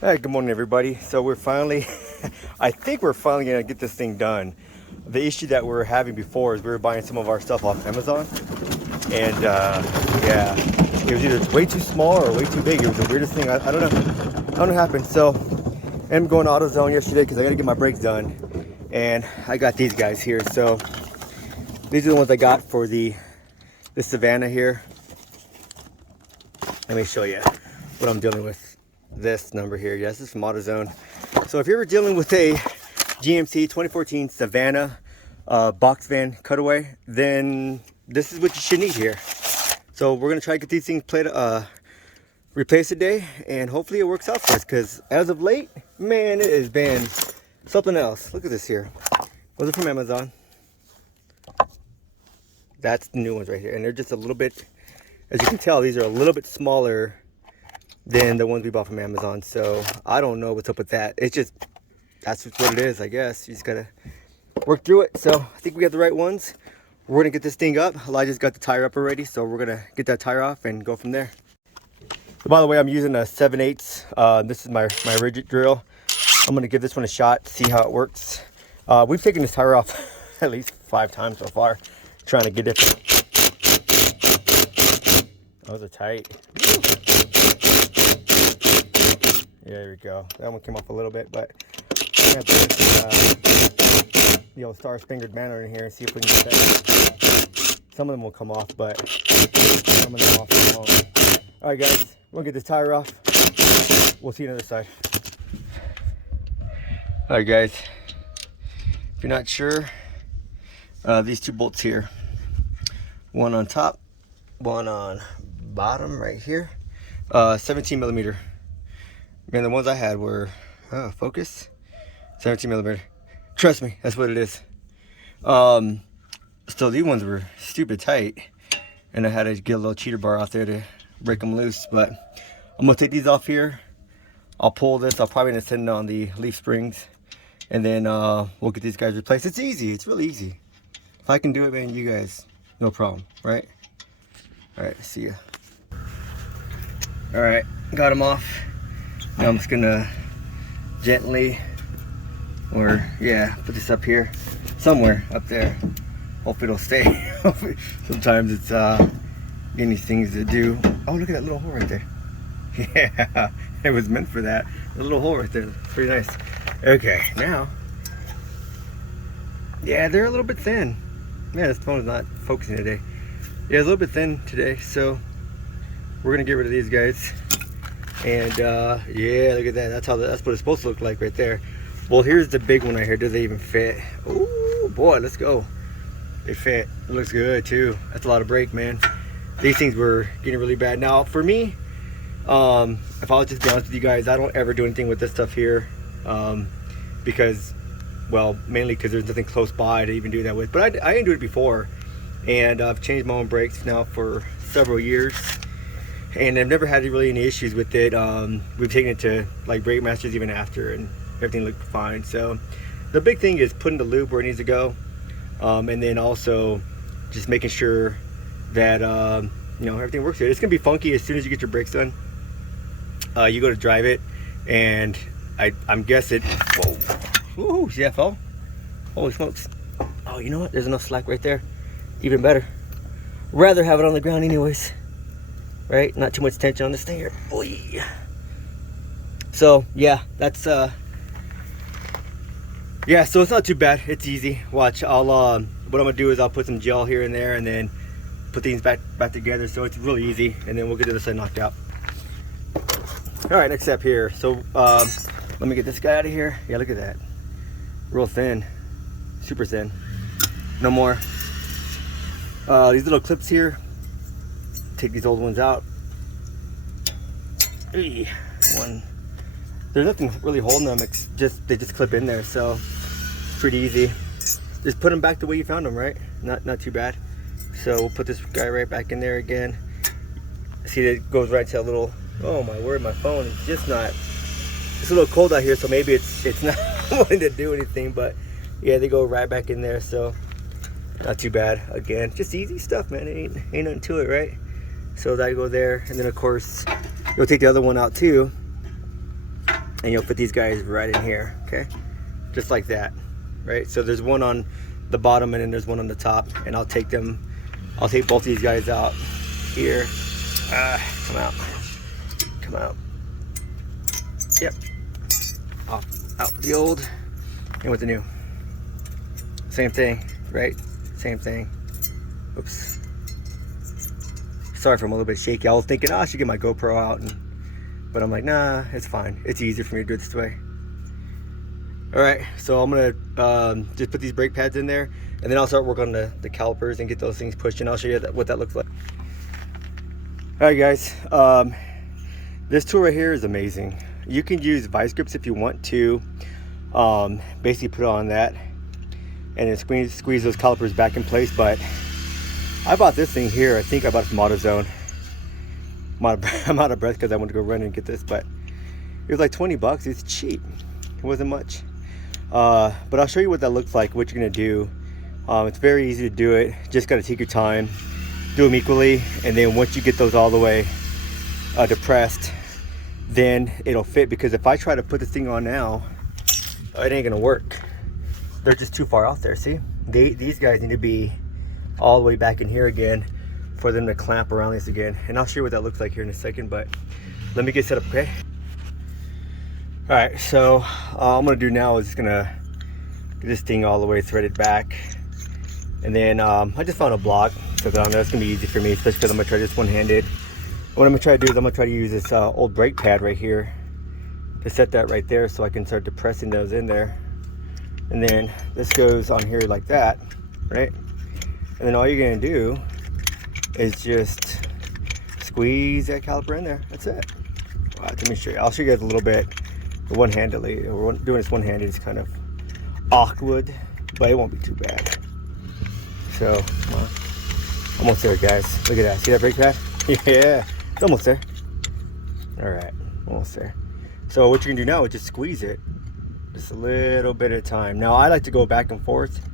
All right, good morning, everybody. So we're finally, I think we're finally gonna get this thing done. The issue that we were having before is we were buying some of our stuff off Amazon, and yeah, it was either way too small or way too big. It was the weirdest thing. I don't know. I don't know what happened. So I'm going to AutoZone yesterday because I got to get my brakes done, and I got these guys here. So these are the ones I got for the Savanna here. Let me show you what I'm dealing with. This number here, yes, this is from AutoZone. So if you're ever dealing with a GMC 2014 Savanna box van cutaway, then this is what you should need here. So we're gonna try to get these things replaced today, and hopefully it works out for us. Because as of late, man, it has been something else. Look at this here. Those are from Amazon. That's the new ones right here, and they're just a little bit. As you can tell, these are a little bit smaller than the ones we bought from Amazon. So I don't know what's up with that. It's just, that's just what it is, I guess. You just gotta work through it. So I think we got the right ones. We're gonna get this thing up. Elijah's got the tire up already, so we're gonna get that tire off and go from there. So by the way, I'm using a 7/8. This is my rigid drill. I'm gonna give this one a shot, see how it works. We've taken this tire off at least 5 times so far, trying to get it. Those are tight. Yeah, there we go. That one came off a little bit, but I'm gonna put the old Star Spangled Banner in here and see if we can get that. Some of them will come off, but some of them won't. All right, guys, we'll get this tire off. We'll see you on the other side. All right, guys. If you're not sure, these 2 bolts here, one on top, one on bottom right here, 17 millimeter. Man, the ones I had were focus 17 millimeter. Trust me, that's what it is. So these ones were stupid tight, and I had to get a little cheater bar out there to break them loose. But I'm gonna take these off here. I'll pull this. I'll probably end up sending on the leaf springs, and then we'll get these guys replaced. It's easy. It's really easy. If I can do it, man, you guys, no problem, right? All right, see ya. All right, got them off. Now I'm just gonna gently, or yeah, put this up here, somewhere up there. Hope it'll stay. Sometimes it's getting these things to do. Oh, look at that little hole right there. Yeah, it was meant for that. The little hole right there. It's pretty nice. Okay, now, yeah, they're a little bit thin. Man, this phone is not focusing today. Yeah, a little bit thin today, so we're gonna get rid of these guys. And yeah, look at that. That's what it's supposed to look like right there. Well, here's the big one right here. Does it even fit? Oh boy, let's go. It fit. It looks good too. That's a lot of brake, man. These things were getting really bad. Now for me, if I'll just be honest with you guys, I don't ever do anything with this stuff here, because, well, mainly because there's nothing close by to even do that with. But I didn't do it before, and I've changed my own brakes now for several years, and I've never had really any issues with it. We've taken it to like brake masters even after, and everything looked fine. So the big thing is putting the lube where it needs to go, and then also just making sure that you know, everything works good. It's gonna be funky as soon as you get your brakes done. You go to drive it, and I'm guessing. Whoa! Ooh, see that fall? Holy smokes! Oh, you know what? There's enough slack right there. Even better. Rather have it on the ground anyways. Right? Not too much tension on this thing here. Oy. So yeah, that's yeah, so it's not too bad. It's easy. Watch, I'll what I'm gonna do is I'll put some gel here and there, and then put things back together, so it's really easy, and then we'll get the other side knocked out. All right, next step here. So let me get this guy out of here. Yeah, look at that. Real thin, super thin. No more. These little clips here, take these old ones out. One, there's nothing really holding them. It's just, they just clip in there, so it's pretty easy. Just put them back the way you found them, right? Not too bad. So we'll put this guy right back in there again. See, that it goes right to a little, oh my word, my phone is just not, it's a little cold out here, so maybe it's not wanting to do anything, but yeah, they go right back in there, so not too bad. Again, just easy stuff, man. Ain't nothing to it, right? So that go there, and then of course you'll take the other one out too, and you'll fit these guys right in here, okay? Just like that, right? So there's one on the bottom and then there's one on the top, and I'll take both these guys out here. Come out. Yep. Out with the old and with the new. Same thing, right? Same thing. Oops. Sorry if I'm a little bit shaky. I was thinking, I should get my GoPro out, but I'm like, nah, it's fine. It's easier for me to do it this way. All right, so I'm gonna just put these brake pads in there, and then I'll start working on the calipers and get those things pushed, and I'll show you what that looks like. All right, guys, this tool right here is amazing. You can use vice grips if you want to. Basically put on that and then squeeze those calipers back in place. But I bought this thing here. I think I bought it from AutoZone. I'm out of breath because I went to go run and get this, but it was like 20 bucks. It's cheap. It wasn't much. But I'll show you what that looks like, what you're gonna do. It's very easy to do it. Just gotta take your time, do them equally, and then once you get those all the way depressed, then it'll fit. Because if I try to put this thing on now, it ain't gonna work. They're just too far out there. See, these guys need to be all the way back in here again for them to clamp around this again. And I'll show you what that looks like here in a second, but let me get set up, okay? All right, so all I'm gonna do now is just gonna get this thing all the way threaded back, and then I just found a block, so that's gonna be easy for me, especially because I'm gonna try this one-handed. What I'm gonna try to do is I'm gonna try to use this old brake pad right here to set that right there, so I can start depressing those in there. And then this goes on here like that, right? And then all you're gonna do is just squeeze that caliper in there. That's it. Wow, let me show you. I'll show you guys a little bit. One-handedly, doing this one-handed is kind of awkward, but it won't be too bad. So, come on. Almost there, guys. Look at that. See that brake pad? Yeah, it's almost there. All right, almost there. So what you can do now is just squeeze it, just a little bit at a time. Now I like to go back and forth,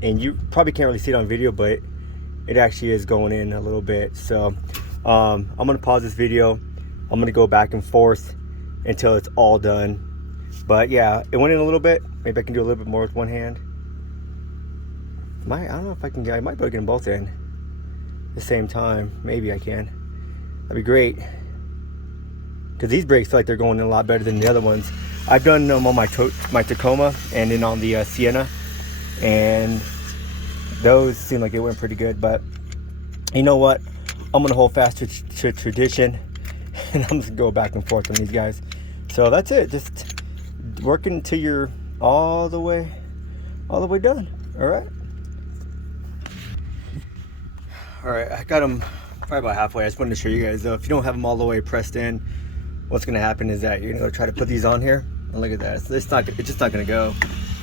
and you probably can't really see it on video, but it actually is going in a little bit. So I'm gonna pause this video. I'm gonna go back and forth until it's all done. But yeah, it went in a little bit. Maybe I can do a little bit more with one hand. I don't know if I can. I might be able to get them both in at the same time. Maybe I can. That'd be great. Because these brakes feel like they're going in a lot better than the other ones. I've done them on my Tacoma and then on the Sienna, and those seem like it went pretty good. But you know what? I'm gonna hold fast to tradition, and I'm just gonna go back and forth on these guys. So that's it. Just working until you're all the way done. All right. All right, I got them probably about halfway. I just wanted to show you guys though. If you don't have them all the way pressed in, what's gonna happen is that you're gonna go try to put these on here, and look at that. It's just not gonna go.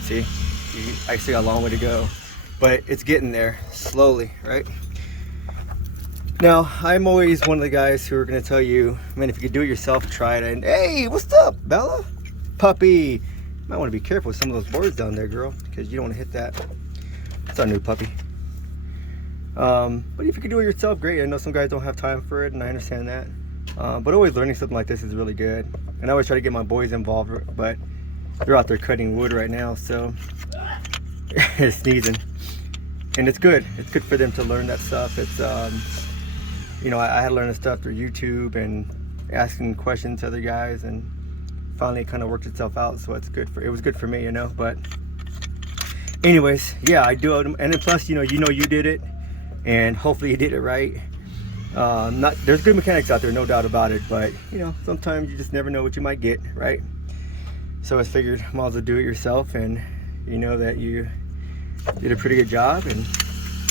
See, you actually got a long way to go, but it's getting there slowly, right? Now, I'm always one of the guys who are gonna tell you, man, if you could do it yourself, try it. And hey, what's up, Bella? Puppy. You might want to be careful with some of those boards down there, girl, because you don't want to hit that. It's our new puppy. But if you can do it yourself, great. I know some guys don't have time for it, and I understand that. But always learning something like this is really good. And I always try to get my boys involved, but they're out there cutting wood right now, so they're sneezing. And it's good. It's good for them to learn that stuff. It's you know, I had to learn this stuff through YouTube and asking questions to other guys, and finally it kind of worked itself out. So it was good for me, you know. But anyways, yeah, I do it, and then plus, you did it, and hopefully you did it right. There's good mechanics out there, no doubt about it, but you know, sometimes you just never know what you might get, right? So I figured might as well do it yourself, and you know that you did a pretty good job, and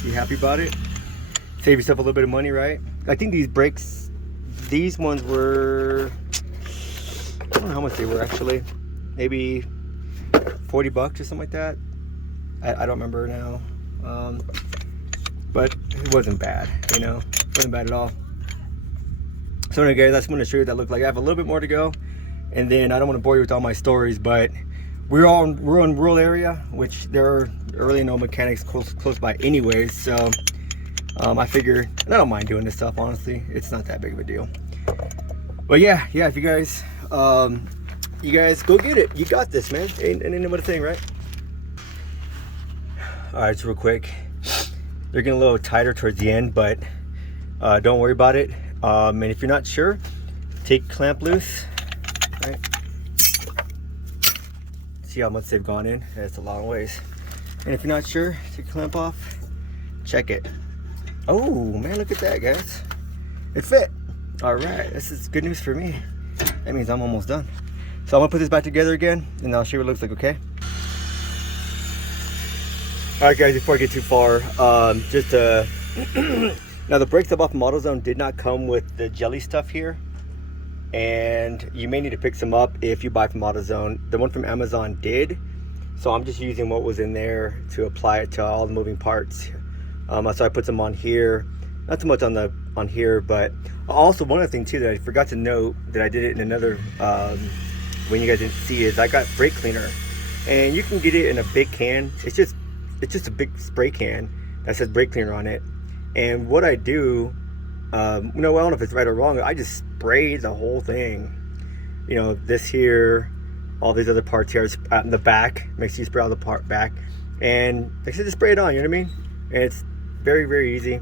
be happy about it. Save yourself a little bit of money, right? I think these brakes, these ones were, I don't know how much they were actually, maybe 40 bucks or something like that. I don't remember now, but it wasn't bad, you know, it wasn't bad at all. So anyway, guys, I just want to show you what that looked like. I have a little bit more to go, and then I don't want to bore you with all my stories, but we're in rural area, which there are really no mechanics close by anyways, so I figured, and I don't mind doing this stuff, honestly. It's not that big of a deal. But yeah, if you guys you guys go get it. You got this, man. Ain't what a thing, right? All right, so real quick, they're getting a little tighter towards the end, but don't worry about it. And if you're not sure, take clamp loose, right? See how much they've gone in? It's a long ways. And if you're not sure, take clamp off, check it. Oh man, look at that, guys. It fit. All right, this is good news for me. That means I'm almost done. So I'm gonna put this back together again, and I'll show you what it looks like, okay? All right, guys, before I get too far, now the brakes I bought from AutoZone did not come with the jelly stuff here, and you may need to pick some up if you buy from AutoZone. The one from Amazon did, so I'm just using what was in there to apply it to all the moving parts. So I put some on here, not too much on here, but also one other thing too that I forgot to note that I did it in another when you guys didn't see is I got brake cleaner, and you can get it in a big can. It's just a big spray can that says brake cleaner on it. And what I do, I don't know if it's right or wrong, I just spray the whole thing. You know, this here, all these other parts here out in the back. Make sure you spray all the part back, and like I said, just spray it on. You know what I mean? And it's very, very easy.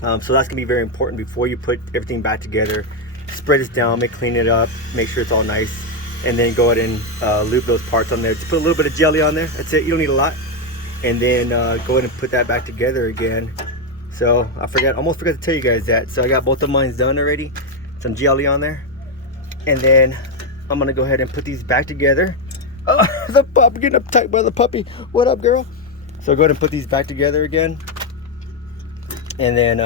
So that's gonna be very important before you put everything back together. Spread this down, clean it up, make sure it's all nice, and then go ahead and lube those parts on there. Just put a little bit of jelly on there. That's it. You don't need a lot. And then go ahead and put that back together again. So I almost forgot to tell you guys that. So I got both of mine done already. Some jelly on there, and then I'm gonna go ahead and put these back together. Oh, the pup getting uptight by the puppy. What up, girl? So go ahead and put these back together again, and then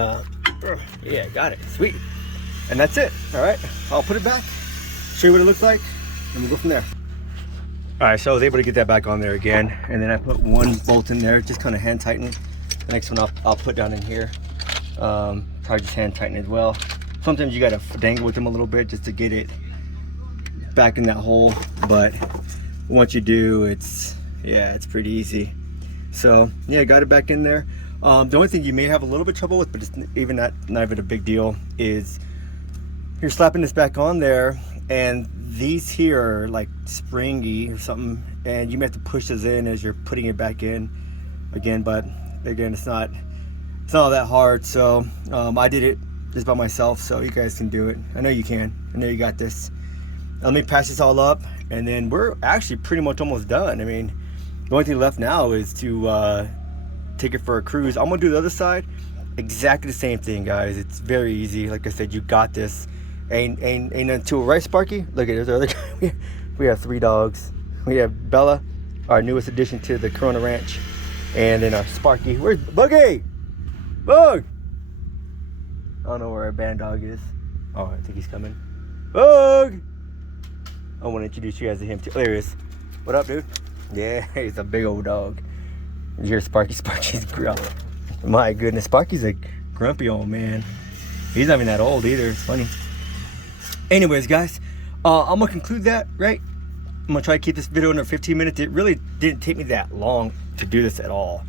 yeah, got it. Sweet. And that's it. All right, I'll put it back, show you what it looks like, and we'll go from there. All right, so I was able to get that back on there again, and then I put one bolt in there, just kind of hand tighten. The next one I'll put down in here, probably just hand tighten as well. Sometimes you gotta dangle with them a little bit just to get it back in that hole, but once you do, it's pretty easy. So yeah, got it back in there. The only thing you may have a little bit of trouble with, but it's not even a big deal, is you're slapping this back on there, and these here are like springy or something, and you may have to push this in as you're putting it back in again. But again, it's not all that hard. So I did it just by myself, so you guys can do it. I know you can. I know you got this. Let me patch this all up, and then we're actually pretty much almost done. I mean, the only thing left now is to take it for a cruise. I'm gonna do the other side, exactly the same thing, guys. It's very easy. Like I said, you got this. Ain't nothing to it, right, Sparky? Look at this other guy. We have 3 dogs. We have Bella, our newest addition to the Corona Ranch, and then our Sparky. Where's Buggy? Bug! I don't know where our band dog is. Oh, I think he's coming. Bug! I want to introduce you guys to him too. There he is. What up, dude? Yeah, he's a big old dog. You hear Sparky? Sparky's grumpy. My goodness, Sparky's a grumpy old man. He's not even that old either. It's funny. Anyways, guys, I'm gonna conclude that, right? I'm gonna try to keep this video under 15 minutes. It really didn't take me that long to do this at all.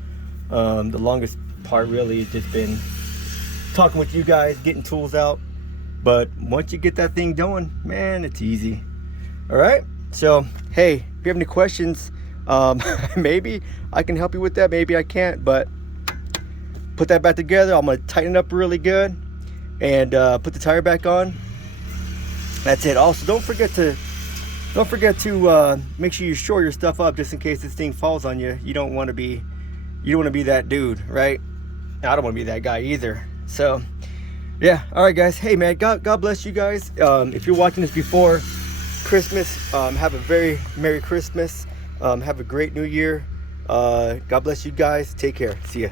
The longest part really has just been talking with you guys, getting tools out. But once you get that thing going, man, it's easy. All right. So, hey, if you have any questions, maybe I can help you with that. Maybe I can't, but put that back together. I'm gonna tighten it up really good and put the tire back on. That's it. Also, don't forget to make sure you shore your stuff up just in case this thing falls on you. You don't want to be that dude, right? I don't want to be that guy either. So yeah, all right, guys. Hey, man, God bless you guys. If you're watching this before Christmas, have a very Merry Christmas. Have a great New Year. God bless you guys. Take care. See ya.